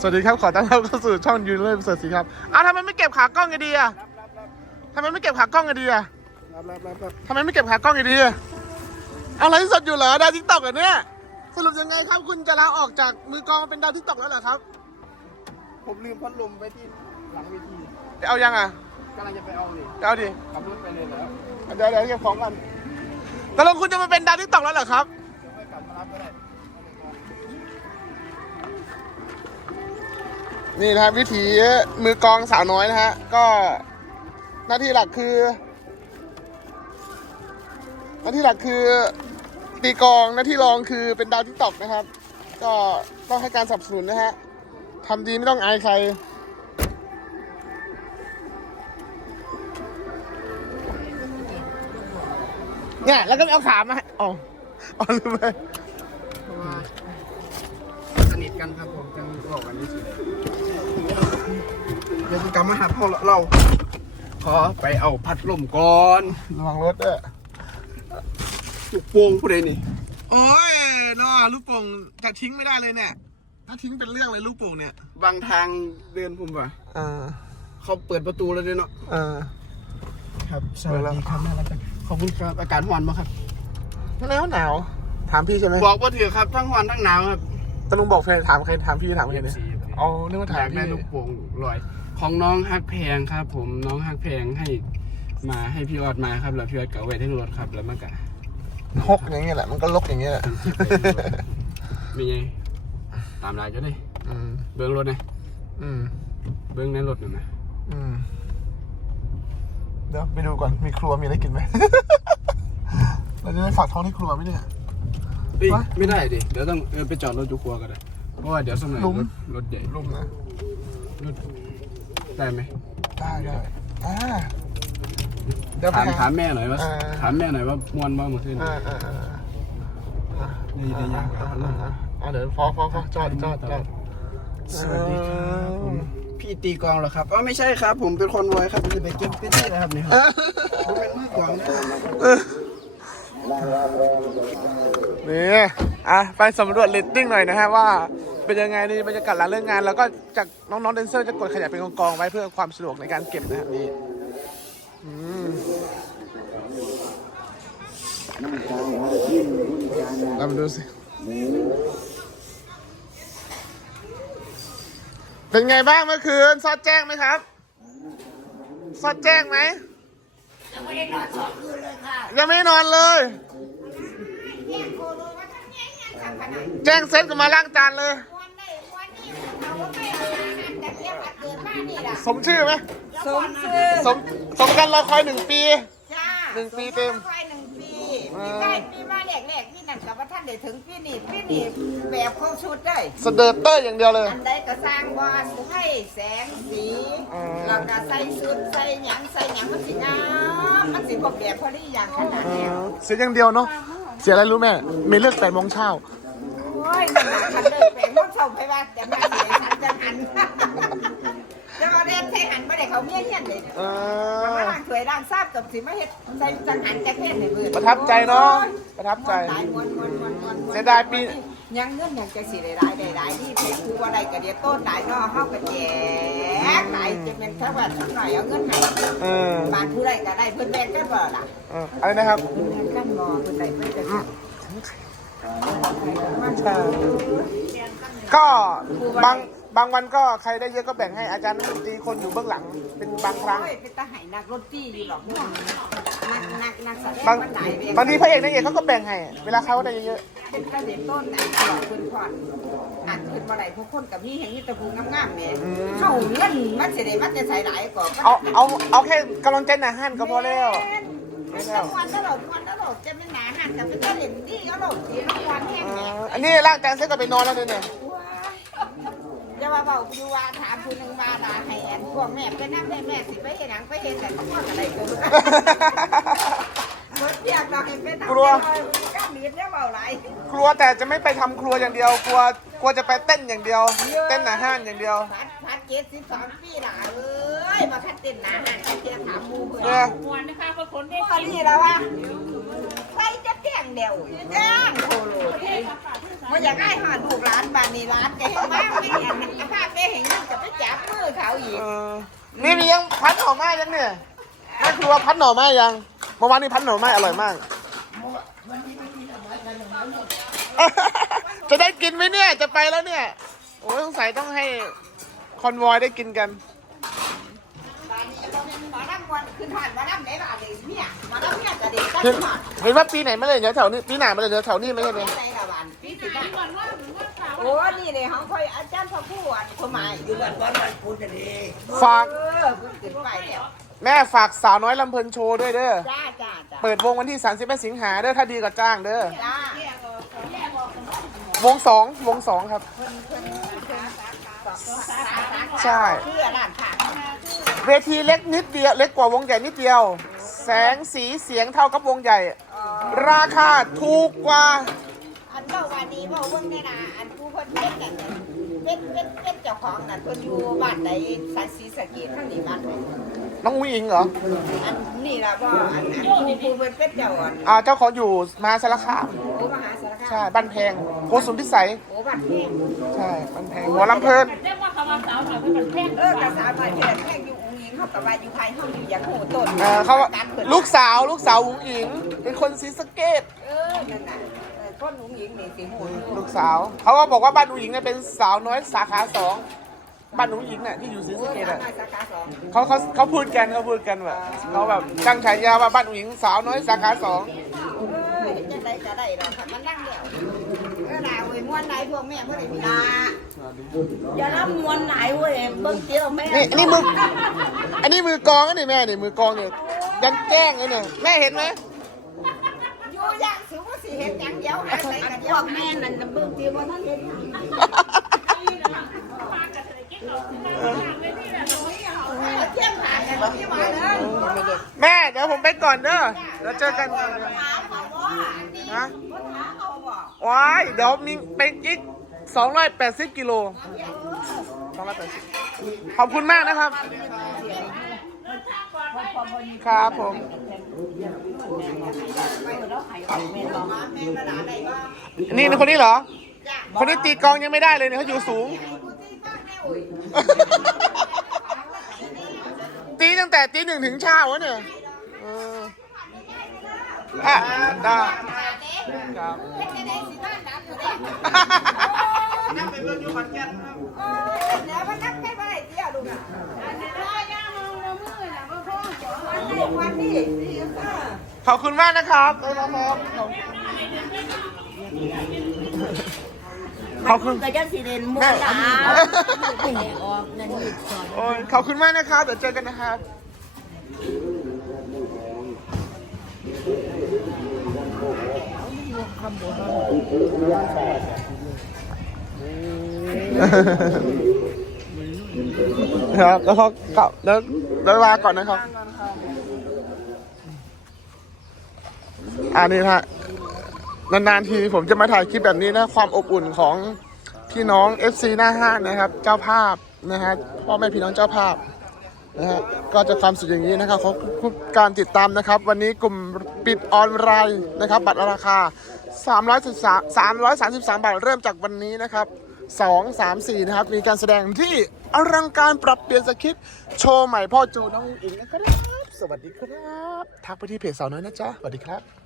สวัสดีครับ ขอต้อนรับเข้าสู่ช่องยูเลอร์เสิร์สีครับอ้าวทำไมไม่เก็บขากล้องกันดีอะทำไมไม่เก็บขากล้องกันดีอะรับรับรับรับทำไมไม่เก็บขากล้องกันดีอะเอาไลฟ์สดอยู่เหรอดาวทิกตอกเหรอเนี่ย สรุปยังไงครับคุณจะลาออกจากมือกลองมาเป็นดาวทิกตอกแล้วเหรอครับ ผมลืมพัดลมไว้ที่หลังเวทีจะเอายังอะกำลังจะไปเอานี่จะเอาดิขับรถไปเลยแล้วเดี๋ยวเดี๋ยวเก็บของกันตกลงคุณจะมาเป็นดาวทิกตอกแล้วเหรอครับเดี๋ยวค่อยกลับมารับก็ได้ นี่นะครับวิถีมือกองสาวน้อยนะฮะก็หน้าที่หลักคือ หน้าที่หลักคือตีกองหน้าที่รองคือเป็นดาวทิกตอกนะครับ ก็ต้องให้การสนับสนุนนะฮะทำดีไม่ต้องอายใครเนี่ยแล้วก็เอาขามาอ๋ออ๋อลืมไปเพราะว่าสนิทกันครับผม บอกกันนี่สิเดี๋ยวจะกลับมาหาพ่อเรา ขอไปเอาพัดลมก่อนระวังรถด้วยลูกโป่งผู้ใดนี่ โอ้ยน้อลูกโป่งจะทิ้งไม่ได้เลยเนี่ย ถ้าทิ้งเป็นเรื่องเลยลูกโป่งเนี่ย บางทางเดินผมว่ะอ่าเขาเปิดประตูแล้วด้วยเนาะอ่าครับ สวัสดีครับน่ารักจังขอบคุณครับ อากาศร้อนมากครับ หนาวหนาว ถามพี่ใช่ไหมบอกว่าถือครับ ทั้งร้อนทั้งหนาวครับ ตะลุงบอกใครถามใครถามพี่ถามใครเนี่ย อ๋อนึกว่าถามอยากพี่ได้ลูกโป่งลอย ของน้องฮักแพงครับ ผมน้องฮักแพงให้มาให้พี่ออดมาครับ แล้วพี่ออดก็เอาไว้ที่รถครับแล้วมันก็หกอย่างเงี้ยแหละ มันก็ลกอย่างเงี้ยแหละมีไงตามลายจะได้ อืมเบิ้งรถหน่อยอืมเบิ้งในรถหน่อยนะอืมเดี๋ยวไปดูก่อน มีครัวมีอะไรกินไหม เราจะได้ฝากท้องที่ครัวไหมเนี่ย เฮ้ยวะไม่ได้ดิเดี๋ยวต้องเออไปจอดรถจุครัวก็ได้เพราะว่าเดี๋ยวสมัยหลุมรถรถใหญ่รุมนะรถได้ไหมได้ได้อ่าเดี๋ยวไปถามหาถามแม่หน่อยว่า เออ ถามแม่หน่อยว่ามวนบ้างเมื่อคืนอ่าอ่าอ่าอ่าได้ได้ยังอ่าอ่าอ่าอ่าเดี๋ยวพอพอพอจอดจอดจอด สวัสดีครับผม พี่ตีกลองเหรอครับอ๋อไม่ใช่ครับ ผมเป็นคนรวยครับจะไปเก็บไปที่นะครับนี่ครับผมเป็นมือกลองนะครับ นี่อะไปสำรวจเลตติ้งหน่อยนะฮะว่าเป็นยังไงนี่บรรยากาศหลังเลิกงาน แล้วก็จากน้องๆแดนเซอร์จะกดขยะเป็นกองๆไว้เพื่อความสะดวกในการเก็บนะครับนี่อืมเรามาดูสิเป็นไงบ้างเมื่อคืนซอดแจ้งไหมครับซอดแจ้งไหมยังไม่ได้นอนสองคืนเลยค่ะยังไม่ได้นอนเลย แจ้งเซ็ตก็มาล้างจานเลย สมชื่อไหมสมชื่อสมสมกันรอคอยหนึ่งปีจ้าหนึ่งปีเต็มไฟหนึ่งปีปีใกล้ปีมาแรกๆพี่นั่นกับว่าท่านได้ถึงพี่นี่พี่นี่แบบครบชุดได้สเดอร์เตอร์อย่างเดียวเลย อันใดก็สร้างบอนให้แสงสีอืมแล้วก็ใส่ชุดใส่หยังใส่หยังมันสิงามมันสิพอแบบพอดีอย่างขนาดนี้เสียอย่างเดียวเนาะ เสียอะไรรู้ไหมมีเลือกแปดโมงเช้าโอ้ยมันหนักคันเลยแปลงมันส่งไปว่าแต่มาเสียฉันจะหันจะมาเรียนใช้หันไม่ได้เขาเมียเหี้ยนเลยเอมาอล้างถ้วยล้างซาบกับสิมาเฮ็ดใส่จังหันจะเฮ็ดให้เบิ่ประทับใจเนาะประทับใจหลายมวนมวนมวนมวนเสียดายปี ยังเงินยังจะสิได้หลายได้หลายนี่เพิ่นคือว่าได้ก็เดียวต้นหลายเนาะเฮาก็แจกหลายจะเป็นแค่ว่าสักหน่อยเอาเงินให้เออบ้านผู้ใดก็ได้เพิ่นแบ่งกันบ่ล่ะ เอออะไรนะครับเพิ่นแบ่งกันบ่เพิ่นได้เพิ่นจะ ก็บางบางวันก็ใครได้เยอะก็แบ่งให้อาจารย์นักดนตรีคนอยู่เบื้องหลัง เป็นบางครั้งโอ้ยเป็นตาให้นักดนตรีอยู่หรอกนักนักนักแสดงบางมันหลายแบ่บางทีพระเอกนางเอกเขาก็แบ่งให้ เวลาเขาได้เยอะเป็นกระเด็นต้นอันตลอดเพิ่นพอดอันขึ้นบ่ได้พวกคนกับมีแห่งนี้ตะพูงามๆแหม่เข้าเงินมันสิได้มันจะใส่หลายกว่าๆเอาเอาเอาแค่กำลังใจหนาหันก็พอแล้ว ไม่แล้ววันตลอดวันตลอดจะเป็นหนาหันกับเป็นตะเล่นดีเอาหลดดีรางวัลแห้งเอแหม่ออันนี้ร่างจานเซ็ตก็ไปนอนแล้วเนี่ยจะมาบอกอยู่ว่าถามผู้หนึ่งมาด่าให้แอนพวกแม่ไปนั่งได้แม่สิไปเห็นหนังไปเห็นแต่พวกอะไรกันรถเปียกเราเห็นไปนั่งก้ามมีดเนี่ยเบาไหลกลัวแต่จะไม่ไปทำครัวอย่างเดียว กลัวกลัวจะไปเต้นอย่างเดียว เต้นหนาห้านอย่างเดียว พัดพัด เจ็ดสิบสองปีด่าเอ้ยมาคัดเต้นหนาหันเทียถามมูเพื่เนี่ยอนมวนนะคะเพราะคนได้พอดีแล้ววะใครจะแกล้งเดียวแกล้งโคโลทีว่าอยากให้หาลูกร้านบ้านนี้ร้านแกให้มากไม่เห็นภาพอนี่มียังพัดหน่อไม้ยังเนี่ยแม่ครัวพัดหน่อไม้ยังเมื่อวานนี้พัดหน่อไม้อร่อยมาก จะได้กินไหมเนี่ยจะไปแล้วเนี่ย โอ้ยสงสัยต้องให้ คอนวอยได้กินกันตอนนี้หมาน้ำวันขึ้นผ่านหมาน้ำไหนบ้างเลยเนี่ยหมาน้ำเนี่ยจะเด็กตั้งเห็นผ่านเห็นว่าปีไหนมาเลยแถวๆนี้ปีไหนมาเลยแถวๆนี้ไม่ใช่ไหมในละวันปีสิบโอ้นี่เลยเขาคอยอาจารย์พ่อผู้อะเขามาอยู่กันวันวันพุธนี่ฝากเออพุธขึ้นไปแล้วแม่ฝากสาวน้อยลำเพลินโชว์ด้วยเด้อจ้าจ้าจ้าเปิดวงวันที่31สิงหาเด้อถ้าดีก็จ้างเด้อจ้าวงสองวงสองครับใช่เพื่ อด้านขาเวทีเล็กนิดเดียว เล็กกว่าวงใหญ่นิดเดียว แสงสีเสียงเท่ากับวงใหญ่ ราคาถูกกว่า อันเจ้าวันนี้ว่าเพิ่งได้นะอันผู้คนเป็นนั่นเป็นเป็นเป็นเจ้าของนั่นเพิ่นอยู่บ้านใดสันสีสะเกีข้างนี้บ้านไหนน้องอุ้งอิงเหรอ อันนี่ล่ะว่าอันอันผู้ผู้เพิ่นเป็นเจ้าอันอ่าเจ้าของอยู่มหาสารคามโอ้มหาสารคามใช่บ้านแพงโกสุมพิสัย โอ้บ้านแพงใช่บ้านแพงหัวลำเพลินเรียกว่าคำว่าสาวหน่อยเป็นแบบแพงเออกระสาวน้อยแพงแพงอยู่องค์หญิงเฮากับว่าอยู่ภายเฮาอยู่อย่างโหต้นเอ่อเขาว่าการเพิ่นลูกสาวลูกสาวอุ้งอิง เป็นคนศรีสะเกดเออนั่นน่ะเออ คนองค์หญิงนี่สิโหอยู่ลูกสาว เขาก็บอกว่าบ้านอุ้งอิงเนี่ยเป็นสาวน้อยสาขาสองบ้านอุ้งอิงเนี่ยที่อยู่ศรีโอ้สะเกดสาอะขาสาขาสองเขาเขาเขาพูดกันเขาพูดกันแบบเขาแบบตั้งฉายาว่าบ้านอุ้งอิงสาวน้อยสาขาสองเออเห็นจังไดก็ได้ดอกค่ะมันนั่งแล้วเออน่ะเว้ยม่วนใดพวกแม่บ่ได้มีดาอย่ารับมวลไหนเว้ยเบิ่งเตี้ยวแม่นี่อันนี้มืออันนี้มือกลองนะนี่แม่นี่มือกลองเนี่ยยันแกล้งเลยเนี่ยแม่เห็นไหมอยู่อย่างสูงว่าสิ เห็นอย่างเดียวหาใส่กันพยวกแม่นั่นน่ะเบิ่งเตี้ยวบ่ทันเห็นเอาเทียมหากันบ่มีมาเลยแม่เดี๋ยวผมไปก่อนเด้อแล้วเจอกันถามเขาว่าอันนี้นะบ่ถามเขาบอกว้ายเดี๋ยวมีเป็นกิ๊ก280กิโล280ขอบคุณมากนะครับ ครับผมนี่คนนี้เหรอ คนนี้ตีกลองยังไม่ได้เลยเนี่ยเขาอยู่สูง ตีตั้งแต่ตีหนึ่งถึงเช้าวะเนี่ยเอออะได้ครับนั่งเป็นรถอยู่ขอนแก่นครับเดี๋ยวมันนักแค่ไหนเดียวลูกอะอันนี้รอย่างมองละมือน่ะบ่พอ วันนี้วันนี้เออขอบคุณมากนะครับเออนะครับขอบคุณก็จะสิเรียนมวแม่ลอัละนนี้แห่ออกนั่นนี่สอนโอ้ยขอบคุณมากนะครับเดี๋ยวเจอกันนะครับครับแล้วเขากลับแล้วแล้วลาก่อนนะครับ อันนี้นะฮะนานๆทีผมจะมาถ่ายคลิปแบบนี้นะ ความอบอุ่นของพี่น้อง FC หน้าห้างนะครับ เจ้าภาพนะฮะพ่อแม่พี่น้องเจ้าภาพนะฮะก็จะความสุดอย่างนี้นะครับของการติดตามนะครับ วันนี้กลุ่มปิดออนไลน์นะครับ บัตรราคา333 333 บาทเริ่มจากวันนี้นะครับ2 3 4 นะครับ มีการแสดงที่อลังการปรับเปลี่ยนสคริปต์โชว์ใหม่พ่อโจน้องอิงนะครับ สวัสดีครับ ทักไปที่เพจสาวน้อยนะจ๊ะ สวัสดีครับ